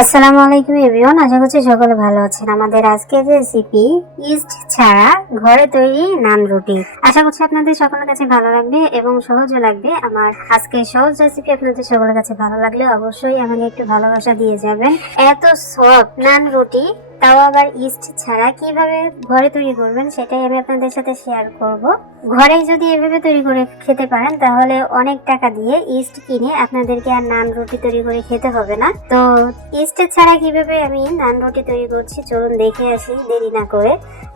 আসসালামু আলাইকুম এভরিওয়ান, আশা করছি সকলে ভালো আছেন। আমাদের আজকের রেসিপি ইস্ট ছাড়া ঘরে তৈরি নান রুটি। আশা করছি আপনাদের সকলের কাছে ভালো লাগবে এবং সহজও লাগবে। আমার আজকে সহজ রেসিপি আপনাদের সকলের কাছে ভালো লাগলে অবশ্যই আমাকে একটু ভালোবাসা দিয়ে যাবেন। এত সফট নান রুটি, তাও আবার ইস্ট ছাড়া, কিভাবে ঘরে তৈরি করবেন সেটাই আমি আপনাদের সাথে শেয়ার করব। ঘরে যদি এভাবে তৈরি করে খেতে পারেন তাহলে অনেক টাকা দিয়ে ইস্ট কিনে আপনাদেরকে আর নান রুটি তৈরি করে খেতে হবে না। তো ইস্ট ছাড়া কিভাবে আমি নান রুটি তৈরি করছি চলুন দেখে আসি দেরি না করে।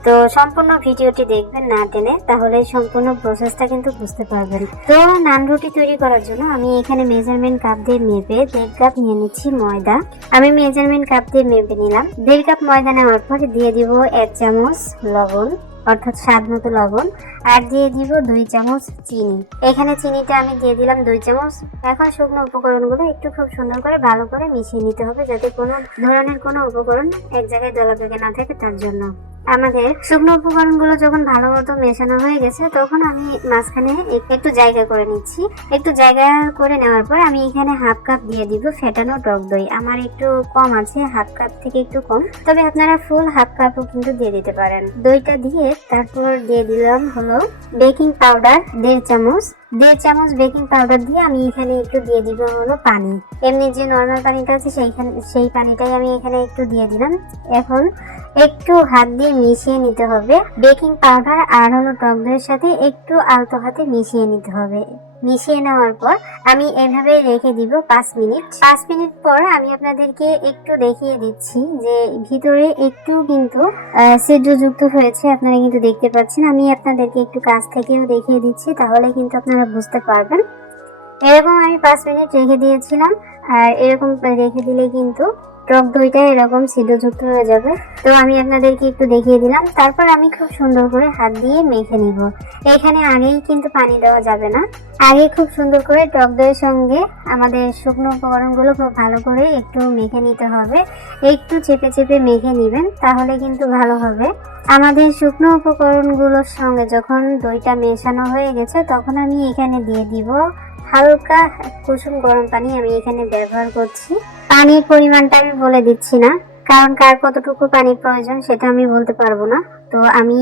তো সম্পূর্ণ ভিডিওটি দেখবেন না টেনে, তাহলে সম্পূর্ণ প্রসেসটা কিন্তু বুঝতে পারবেন। তো নান রুটি তৈরি করার জন্য আমি এখানে মেজারমেন্ট কাপ দিয়ে মেপে 1.5 কাপ নিয়ে নিচ্ছি ময়দা। আমি মেজারমেন্ট কাপ দিয়ে মেপে নিলাম। 1.5 কাপ ময়দা নেওয়ার পর দিয়ে দিব 1 চামচ লবণ, অর্থাৎ স্বাদ মতো লবণ, আর দিয়ে দিব 2 চামচ চিনি। এখানে চিনিটা আমি দিয়ে দিলাম 2 চামচ। এখন শুকনো উপকরণগুলো একটু খুব সুন্দর করে ভালো করে মিশিয়ে নিতে হবে, যাতে কোনো ধরনের কোনো উপকরণ এক জায়গায় দলা পেকে না থাকে। তার জন্য আমাদের শুকনো উপকরণগুলো যখন ভালো মতো মেশানো হয়ে গেছে তখন আমি মাঝখানে একটু জায়গা করে নিচ্ছি। একটু জায়গা করে নেওয়ার পর আমি এখানে 1/2 কাপ দিয়ে দিব ফেটানো টক দই। আমার একটু কম আছে, 1/2 কাপ থেকে একটু কম, তবে আপনারা ফুল 1/2 কাপও কিন্তু দিয়ে দিতে পারেন। দইটা দিয়ে তারপর দিয়ে দিলাম হলো বেকিং পাউডার 1.5 চামচ। 1.5 চামচ বেকিং পাউডার দিয়ে আমি এখানে একটু দিয়ে দিব হলো পানি। এমনি যে নর্মাল পানিটা আছে সেই পানিটাই আমি এখানে একটু দিয়ে দিলাম। এখন একটু হাত দিয়ে মিশিয়ে নিতে হবে। বেকিং পাউডার আর হলো টক দইয়ের সাথে একটু আলতো হাতে মিশিয়ে নিতে হবে। মিশিয়ে নেওয়ার পর আমি এভাবে রেখে দিব 5 মিনিট। 5 মিনিট পর আমি আপনাদেরকে একটু দেখিয়ে দিচ্ছি যে ভিতরে একটু কিন্তু ছিদ্রযুক্ত হয়েছে, আপনারা কিন্তু দেখতে পাচ্ছেন। আমি আপনাদেরকে একটু কাছ থেকেও দেখিয়ে দিচ্ছি, তাহলে কিন্তু আপনারা বুঝতে পারবেন। এরকম আমি 5 মিনিট রেখে দিয়েছিলাম, আর এরকম রেখে দিলে কিন্তু টক দইটা এরকম ছিদ্রযুক্ত হয়ে যাবে। তো আমি আপনাদেরকে একটু দেখিয়ে দিলাম। তারপর আমি খুব সুন্দর করে হাত দিয়ে মেখে নিব। এখানে আগেই কিন্তু পানি দেওয়া যাবে না। আগে খুব সুন্দর করে টক দইয়ের সঙ্গে আমাদের শুকনো উপকরণগুলো খুব ভালো করে একটু মেখে নিতে হবে। একটু চেপে চেপে মেখে নেবেন, তাহলে কিন্তু ভালো হবে। আমাদের শুকনো উপকরণগুলোর সঙ্গে যখন দইটা মেশানো হয়ে গেছে তখন আমি এখানে দিয়ে দিব হালকা কুসুম গরম পানি। আমি এখানে ব্যবহার করছি। পানির পরিমাণটা আমি বলে দিচ্ছি না, কারণ কার কতটুকু পানির প্রয়োজন সেটা আমি বলতে পারবো না। তো আমি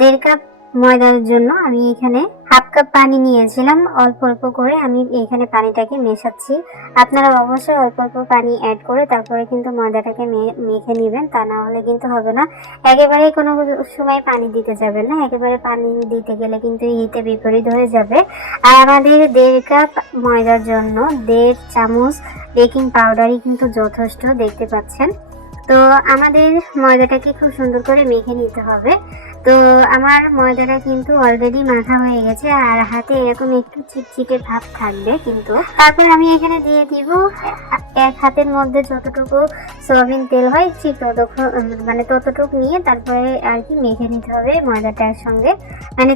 1.5 কাপ ময়দার জন্য আমি এখানে 1/2 কাপ পানি নিয়েছিলাম। অল্প অল্প করে আমি এখানে পানিটাকে মেশাচ্ছি। আপনারা অবশ্যই অল্প অল্প পানি অ্যাড করে তারপরে কিন্তু ময়দাটাকে মেখে নেবেন, তা না হলে কিন্তু হবে না। একেবারেই কোনো সময় পানি দিতে যাবেন না, একেবারে পানি দিতে গেলে কিন্তু হিতে বিপরীত হয়ে যাবে। আর আমাদের 1.5 কাপ ময়দার জন্য 1.5 চামচ বেকিং পাউডারই কিন্তু যথেষ্ট, দেখতে পাচ্ছেন। তো আমাদের ময়দাটাকে খুব সুন্দর করে মেখে নিতে হবে। তো আমার ময়দাটা কিন্তু অলরেডি মাখা হয়ে গেছে, আর হাতে এরকম একটু চিটচিটে ভাব থাকবে কিন্তু। তারপর আমি এখানে দিয়ে দিব 1 হাতের মধ্যে যতটুকু সয়াবিন তেল হয় ঠিক ততটুকু নিয়ে তারপরে আর কি মেখে নিতে হবে ময়দাটার সঙ্গে।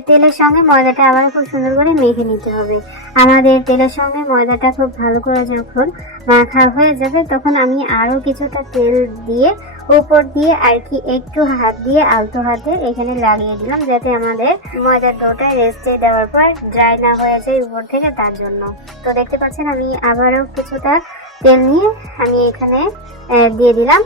তেলের সঙ্গে ময়দাটা আবার খুব সুন্দর করে মেখে নিতে হবে। আমাদের তেলের সঙ্গে ময়দাটা খুব ভালো করে যখন মাখা হয়ে যাবে তখন আমি আরো কিছুটা তেল দিয়ে উপর দিয়ে আর কি একটু হাত দিয়ে আলতো হাতে এখানে লাগিয়ে দিলাম, যাতে আমাদের ময়দার ডোটা রেস্টে দেওয়ার পর ড্রাই না হয়ে যায় উপর থেকে, তার জন্য। তো দেখতে পাচ্ছেন আমি আবারও কিছুটা তেল নিয়ে আমি এখানে দিয়ে দিলাম,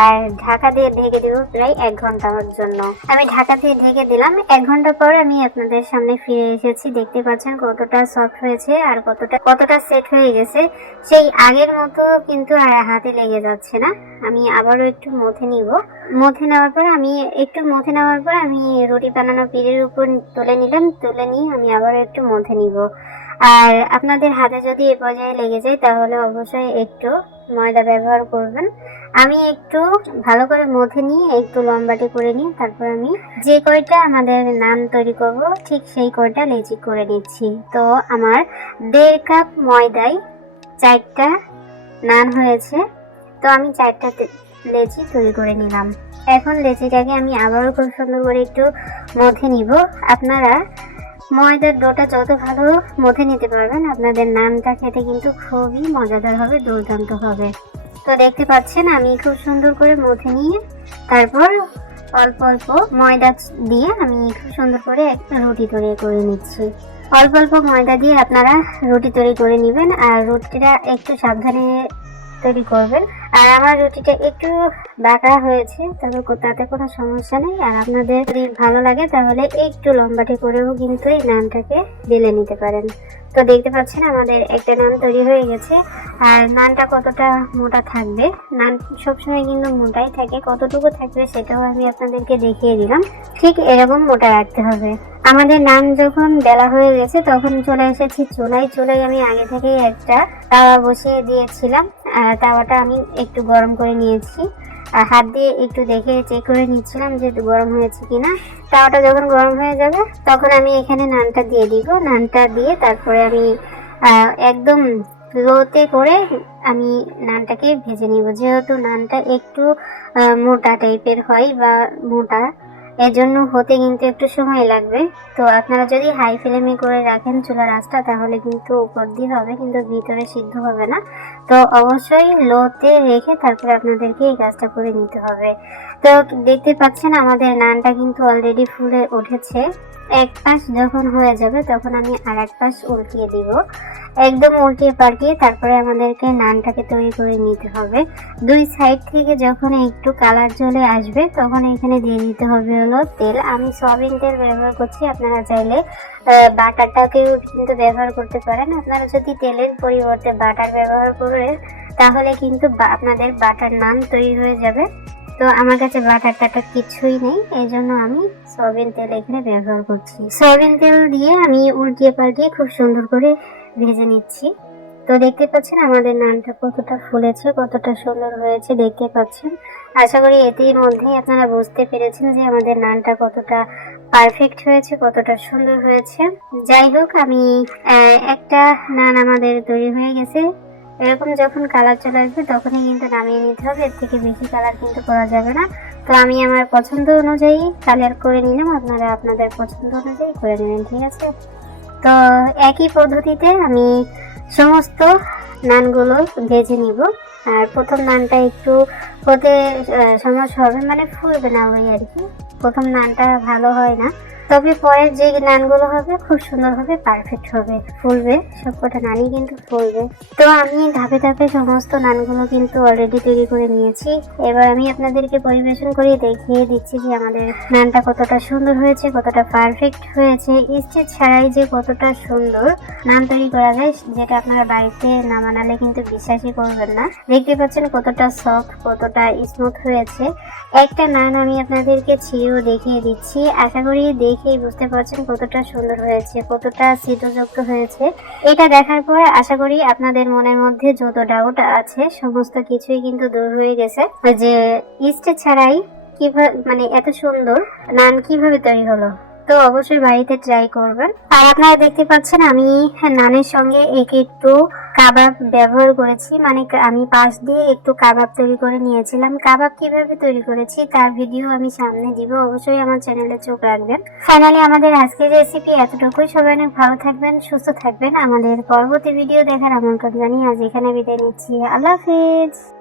আর ঢাকা দিয়ে ঢেকে দেবো প্রায় 1 ঘন্টার জন্য। আমি ঢাকা দিয়ে ঢেকে দিলাম। 1 ঘন্টা পর আমি আপনাদের সামনে ফিরে এসেছি। দেখতে পাচ্ছেন কতটা সফট হয়েছে আর কতটা সেট হয়ে গেছে। সেই আগের মতো কিন্তু আর হাতে লেগে যাচ্ছে না। আমি আবারও একটু মথে নিব। মথে নেওয়ার পর আমি রুটি বানানো পিঠের উপর তুলে নিলাম। তুলে নিয়ে আমি আবারও একটু মথে নিব। আর আপনাদের হাতে যদি এ পর্যায়ে লেগে যায় তাহলে অবশ্যই একটু ময়দা ব্যবহার করবেন। আমি একটু ভালো করে মথে নিয়ে একটু লম্বাটে করে নিয়ে তারপর আমি যে কয়টা আমাদের নান তৈরি করব ঠিক সেই কয়টা লেচি করে নিচ্ছি। তো আমার 1.5 কাপ ময়দায় 4টা নান হয়েছে। তো আমি 4টা লেচি তৈরি করে নিলাম। এখন লেচিটাকে আমি আবারও খুব সুন্দর করে একটু মথে নিব। আপনারা ময়দার ডোটা যত ভালো মথে নিতে পারবেন আপনাদের নানটা খেতে কিন্তু খুবই মজাদার হবে, দুর্দান্ত হবে। তো দেখতে পাচ্ছেন আমি খুব সুন্দর করে মথে নিয়ে তারপর অল্প অল্প ময়দা দিয়ে আমি খুব সুন্দর করে একটা রুটি তৈরি করে নিচ্ছি। অল্প অল্প ময়দা দিয়ে আপনারা রুটি তৈরি করে নেবেন, আর রুটিটা একটু সাবধানে তৈরি করবেন। আর আমার রুটিটা একটু বাঁকা হয়েছে, তবে তাতে কোনো সমস্যা নেই। আর আপনাদের যদি ভালো লাগে তাহলে একটু লম্বাটে করেও কিন্তু এই নানটাকে বেলে নিতে পারেন। তো দেখতে পাচ্ছেন আমাদের একটা নান তৈরি হয়ে গেছে। আর নানটা কতটা মোটা থাকবে, নান সবসময় কিন্তু মোটাই থাকে, কতটুকু থাকবে সেটাও আমি আপনাদেরকে দেখিয়ে দিলাম। ঠিক এরকম মোটা রাখতে হবে। আমাদের নান যখন বেলা হয়ে গেছে তখন চলে এসেছি চুলায়। চুলায় আমি আগে থেকেই একটা তাওয়া বসিয়ে দিয়েছিলাম। আর তাওয়াটা আমি একটু গরম করে নিয়েছি। আর হাত দিয়ে একটু দেখে চেক করে নিচ্ছিলাম যে গরম হয়েছে কিনা। তাওয়াটা যখন গরম হয়ে যাবে তখন আমি এখানে নানটা দিয়ে দিব। নানটা দিয়ে তারপরে আমি একদম লোতে করে আমি নানটাকে ভেজে নিব। যেহেতু নানটা একটু মোটা টাইপের হয় বা মোটা, এর জন্য হতে কিন্তু একটু সময় লাগবে। তো আপনারা যদি হাই ফ্লেমে করে রাখেন চুলার আঁচটা, তাহলে কিন্তু উপর দিয়ে হবে কিন্তু ভিতরে সিদ্ধ হবে না। তো অবশ্যই লোতে রেখে তারপরে আপনাদেরকে এই কাজটা করে নিতে হবে। তো দেখতে পাচ্ছেন আমাদের নানটা কিন্তু অলরেডি ফুলে উঠেছে। এক পাশ যখন হয়ে যাবে তখন আমি আর এক পাশ উল্টিয়ে দিব। একদম উল্টিয়ে পাল্টিয়ে তারপরে আমাদেরকে নানটাকে তৈরি করে নিতে হবে। দুই সাইড থেকে যখন একটু কালার চলে আসবে তখন এখানে দিয়ে দিতে হবে হলো তেল। আমি সয়াবিন তেল ব্যবহার করছি, আপনারা চাইলে বাটারটাকেও কিন্তু ব্যবহার করতে পারেন। আপনারা যদি তেলের পরিবর্তে বাটার ব্যবহার করেন তাহলে কিন্তু আপনাদের বাটার নান তৈরি হয়ে যাবে। তো আমার কাছে বাটার টাটার কিছুই নেই, এই জন্য আমি সয়াবিন তেল এখানে ব্যবহার করছি। সয়াবিন তেল দিয়ে আমি উল্টিয়ে পাল্টিয়ে খুব সুন্দর করে ভেজে নিচ্ছি। তো দেখতে পাচ্ছেন আমাদের নানটা কতটা ফুলেছে, কতটা সুন্দর হয়েছে দেখতে পাচ্ছেন। আশা করি এটির মধ্যেই আপনারা বুঝতে পেরেছেন যে আমাদের নানটা কতটা পারফেক্ট হয়েছে, কতটা সুন্দর হয়েছে। যাই হোক, আমি একটা নান আমাদের তৈরি হয়ে গেছে। এরকম যখন কালার চলে আসবে তখনই কিন্তু নামিয়ে নিতে হবে, এর থেকে বেশি কালার কিন্তু করা যাবে না। তো আমি আমার পছন্দ অনুযায়ী কালার করে নিলাম, আপনারা আপনাদের পছন্দ অনুযায়ী করে নেবেন, ঠিক আছে। তো একই পদ্ধতিতে আমি সমস্ত নানগুলো ভেজে নিব। আর প্রথম নানটা একটু হতে সমস্যা হবে, মানে ফুলবে না ওই আর কি। প্রথম নানটা ভালো হয় না, তবে পরের যে নানগুলো হবে খুব সুন্দর হবে, পারফেক্ট হবে, ফুলবে। সবকটা নানই কিন্তু ফুলবে। তো আমি ধাপে ধাপে সমস্ত নানগুলো কিন্তু অলরেডি তৈরি করে নিয়েছি। এবার আমি আপনাদেরকে পরিবেশন করে দেখিয়ে দিচ্ছি যে আমাদের নানটা কতটা সুন্দর হয়েছে, কতটা পারফেক্ট হয়েছে। স্টিচ ছাড়াই যে কতটা সুন্দর নান তৈরি করা যায়, যেটা আপনারা বাড়িতে না বানালে কিন্তু বিশ্বাসই করবেন না। দেখতে পাচ্ছেন কতটা সফট, কতটা স্মুথ হয়েছে। একটা নান আমি আপনাদেরকে ছিঁড়েও দেখিয়ে দিচ্ছি। আশা করি দেখেই বুঝতে পারছেন কতটা সুন্দর হয়েছে, কতটা ছিদ্রযুক্ত হয়েছে। এটা দেখার পর আশা করি আপনাদের মনের মধ্যে যত ডাউট আছে সমস্ত কিছুই কিন্তু দূর হয়ে গেছে, যে ইস্ট ছাড়াই কিভাবে মানে এত সুন্দর নান কিভাবে তৈরি হলো। তো অবশ্যই বাড়িতে ট্রাই করবেন। আর আপনারা দেখতে পাচ্ছেন আমি নানের সঙ্গে একটু কাবাব ব্যবহার করেছি, মানে আমি পাশ দিয়ে একটু কাবাব তৈরি করে নিয়েছিলাম। কাবাব কিভাবে তৈরি করেছি তার ভিডিও আমি সামনে দিব, অবশ্যই আমার চ্যানেলে চোখ রাখবেন। ফাইনালি আমাদের আজকের রেসিপি এতটুকুই। সবাই অনেক ভালো থাকবেন, সুস্থ থাকবেন। আমাদের পরবর্তী ভিডিও দেখার আমন্ত্রণ জানিয়ে আজ এখানে বিদায় নিচ্ছি। আল্লাহ হাফেজ।